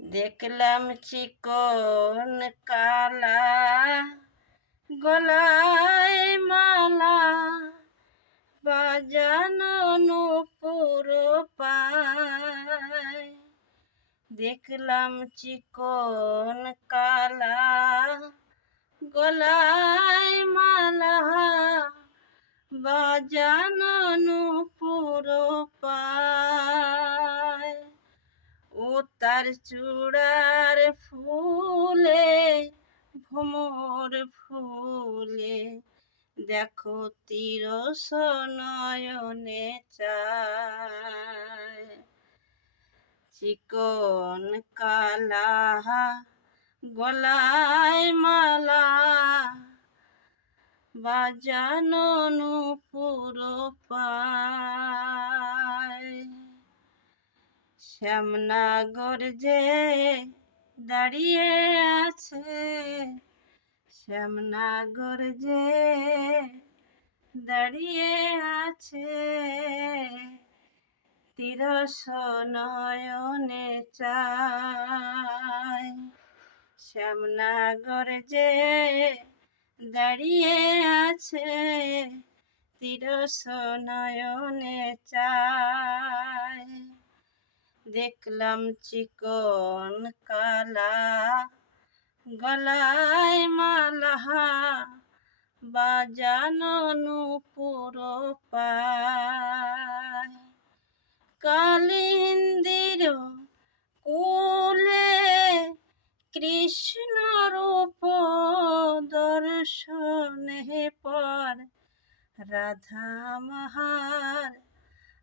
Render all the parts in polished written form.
দেখলাম চিকন কালা গলায় মালা বাজানো নূপুর পায়। দেখলাম চিকন কালা গলায় মালা বাজানো নূপুর পায়। ও তার চূড়ার ফুলে ভ্রমর ফুলে দেখো তিরস নয়নে চায়। চিকন কালা গলায় মালা বাজানো নূপুর পায়। শ্যামনগর যে দাঁড়িয়ে আছে, শ্যামনগর যে দাঁড়িয়ে আছে, তিরস নয়নে চায়। শ্যামনগর যে দাঁড়িয়ে আছে, তিরস নয়নে চায়। দেখলাম চিকন কালা গলায় মালা বাজানো নূপুর পায়। কালিন্দির কুলে কৃষ্ণ রূপ দর্শনে পর রাধা মাহার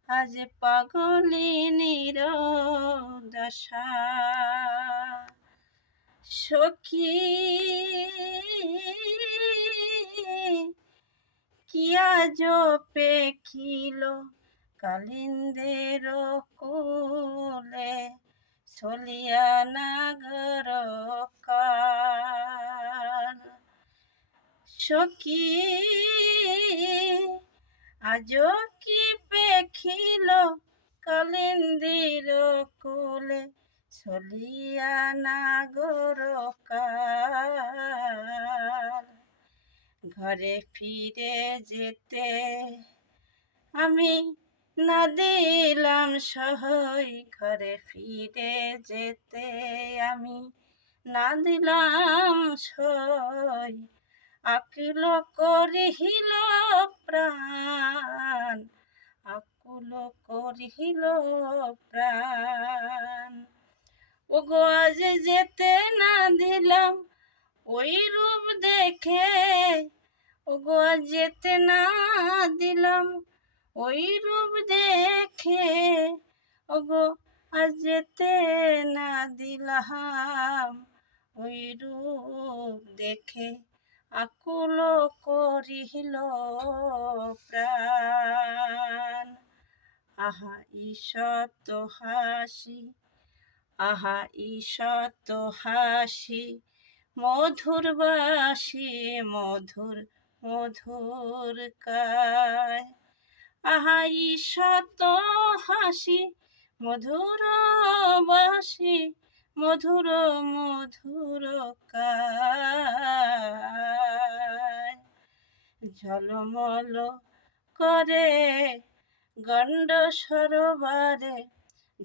আজ পাগলিনীর দশা। সখী কিয়া পেখিল কালিন্দের কুলে চলিয়া নাগর কাল। সখী আজ কি পেখিল কালিন্দির কুলে চলিয়া নাগর কাল। ঘরে ফিরে যেতে আমি না দিলাম সহই, ঘরে ফিরে যেতে আমি না দিলাম সই। আকুল করিল প্রাণ, আকুল করিল প্রাণ। ওগো আজ যেতে না দিলাম ওই রূপ দেখে, ওগো আজ যেতে না দিলাম ওই রূপ দেখে, ওগো আজ যেতে না দিলাম ওই রূপ দেখে। আকুল করিল প্রাণ। আহা ঈষৎ হাসি, আহা ঈষৎ হাসি মধুর বাসি মধুর মধুর কায়। আহা ঈষৎ হাসি মধুর বাসি মধুর মধুর কায়। ঝলমল করে গণ্ড সরোবরে,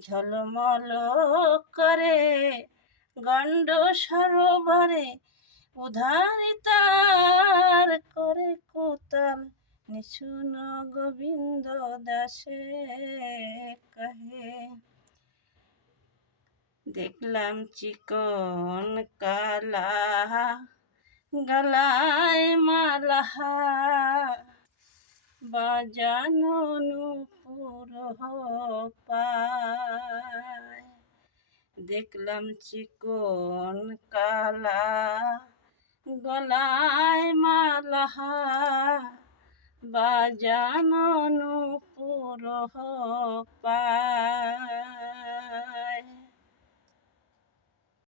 ঝলমল করে গণ্ড সরোবরে উধারিতার করে কোতাল নিশুন গোবিন্দ দাসে কহে। দেখলাম চিকন কালা গলায় মালা বাজানো নূপুর পায়। দেখলাম চিকন কালা গলায় মালা বাজানো নূপুর পায়।